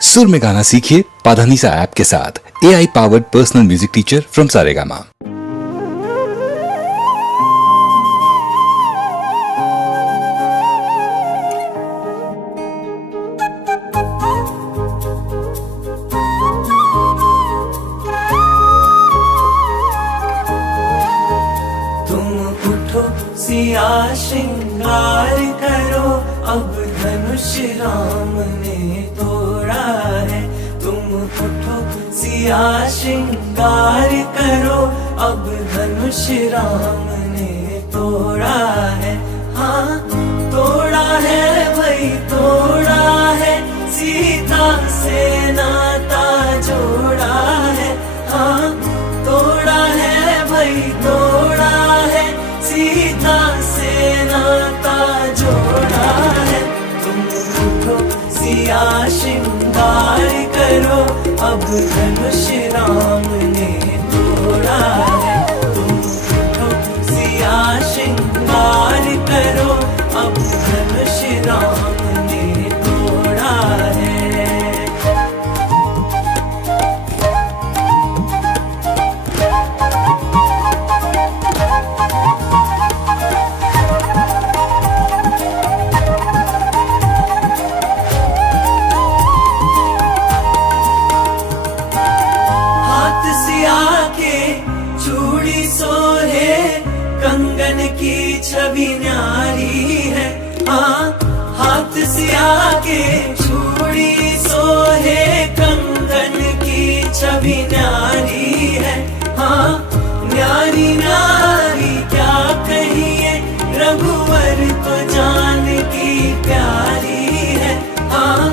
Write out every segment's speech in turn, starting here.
सुर में गाना सीखिए पाधानीसा ऐप के साथ। AI powered personal music teacher from Saregama. Siya श्रृंगार करो, अब धनुष राम ने तोड़ा है। तुम उठो सिया श्रृंगार करो, अब धनुष राम ने तोड़ा है। हाँ तोड़ा है भाई तोड़ा है, सीता से नाता जोड़ा है। हाँ तोड़ा है भाई तोड़ा है, सीता से नाता जोड़ा है। तुम उठो सिया श्रृंगार करो, अब धनुष राम ने तोड़ा है। तुम उठो सिया श्रृंगार करो, अब धनुष राम ने तोड़ा है। चूड़ी सोहे कंगन की छवि न्यारी है। हाँ हाथ सिया के चूड़ी सोहे कंगन की छवि न्यारी है। हाँ न्यारी न्यारी क्या कहिए, रघुवर को जान की प्यारी है। हाँ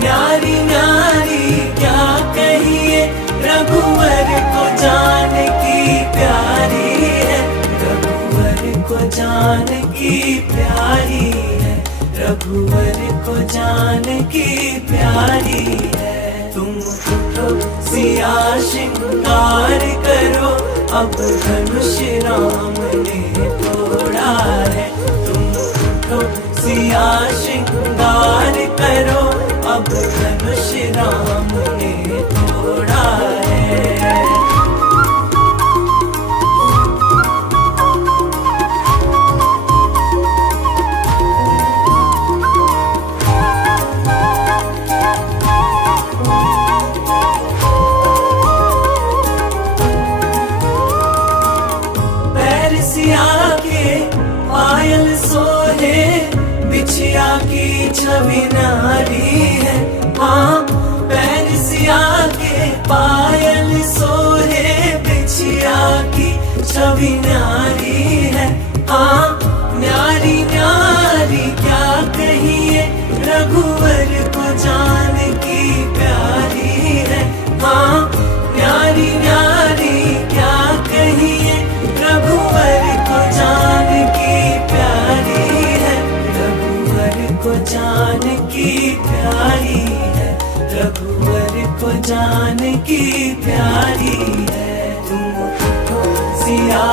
न्यारी न्यारी क्या कहिए, रघुवर को जान की प्यारी है। रघुवर को जान की प्यारी है, रघुवर को जान की प्यारी है। तुम उठो सिया श्रृंगार करो, अब धनुष राम ने तोड़ा है। तुम उठो सिया श्रृंगार करो, अब धनुष राम ने तोड़ा है। सिया के पायल सोहे बिछिया की छवि नारी है। हाँ पैर सिया के पायल सोहे बिछिया की छवि नारी है। हाँ न्यारी न्यारी क्या कहिए, रघुवर को जान की प्यारी है। हाँ न्यारी न्यारी क्या कहिए, रघुवर को जान की प्यारी है। रघुवर को जान की प्यारी है, रघुवर को जान की प्यारी है। तुम उठो सिया